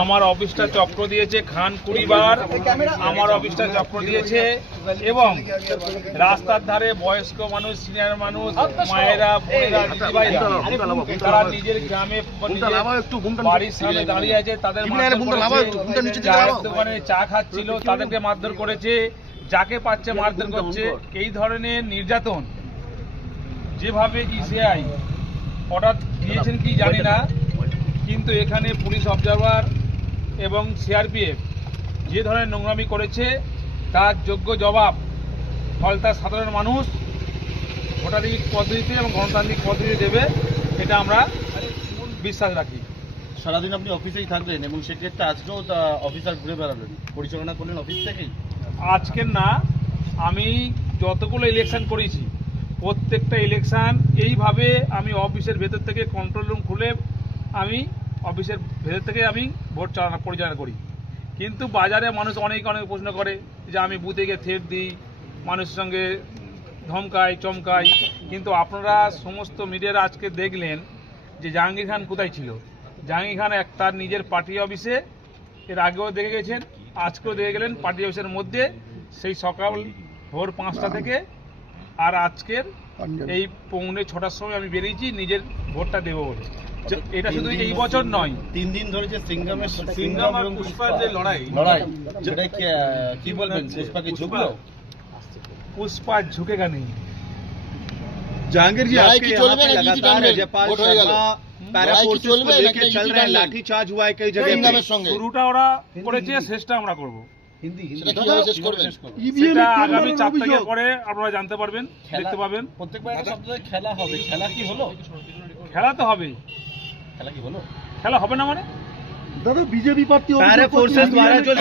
আমার অফিসটা চক্র দিয়েছে, খান পরিবার আমার অফিসটা চক্র দিয়েছে এবং রাস্তার ধারে বয়স্ক মানুষ, সিনিয়র মানুষ, মায়েরা, বোনেরা, দিদিভাইরা তারা নিজের গ্রামে বাড়ির সামনে দাঁড়িয়ে আছে, তাদের চায়ের দোকানে চা খাচ্ছিল তাদেরকে মারধর করেছে, যাকে পাচ্ছে মারধর করছে। এই ধরনের নির্যাতন যেভাবে ইসিআই অর্ডার দিয়েছেন কি জানি না, কিন্তু এখানে পুলিশ অবজারভার এবং সিআরপিএফ যে ধরনের নোংরামি করেছে তার যোগ্য জবাব ফলতা সাধারণ মানুষ ভোটাধিক পদ্ধতিতে এবং গণতান্ত্রিক পদ্ধতিতে দেবে, এটা আমরা বিশ্বাস রাখি। সারাদিন আপনি অফিসেই থাকলেন এবং সেক্ষেত্রে আজকেও অফিসার ঘুরে বেড়ালেন, পরিচালনা করলেন অফিস থেকেই? আজকের না, আমি যতগুলো ইলেকশন করেছি প্রত্যেকটা ইলেকশন এইভাবে আমি অফিসের ভেতর থেকে কন্ট্রোল রুম খুলে আমি অফিসের ভেতর থেকে আমি ভোট পরিচালনা করি। কিন্তু বাজারে মানুষ অনেক প্রশ্ন করে যে আমি বুথে গিয়ে থ্রেট দিই, মানুষের সঙ্গে ধমকাই চমকাই, কিন্তু আপনারা সমস্ত মিডিয়ারা আজকে দেখলেন যে জাহাঙ্গীর খান কোথায় ছিল। জাহাঙ্গীর খান তার নিজের পার্টি অফিসে, এর আগেও দেখে গেছেন, আজকেও দেখে গেলেন পার্টি অফিসের মধ্যে, সেই সকাল ভোর 5টা থেকে আর আজকের এই পৌনে 6টার সময় আমি বেরিয়েছি নিজের ভোটটা দেবো বলে। এটা শুধু এই বছর নয়, 3 দিন ধরে যে সিঙ্গাম আর পুষ্পার যে লড়াই, সেটা কি বলবেন? পুষ্পা কি ঝুঁকলো? पुष्पा झुकेगा नहीं। जहांगीर जी, आपके यहाँ पे लगातार जयपाल शर्मा पैरा फोर्सेस को लेकर चल रहे हैं, लाठीचार्ज हुआ है कई जगह पे। শুরুটা ওরা করেছে, শেষটা আমরা করব। হিন্দি সেটা আগামী 4 তারিখের পরে আপনারা জানতে পারবেন, দেখতে পাবেন। প্রত্যেকবার একটা শব্দ খেলা হবে, খেলা কি হলো? খেলা তো হবেই। খেলা কি হলো? খেলা হবে না মানে दादा बीजेपी पार्टी पैरा फोर्सेस द्वारा जो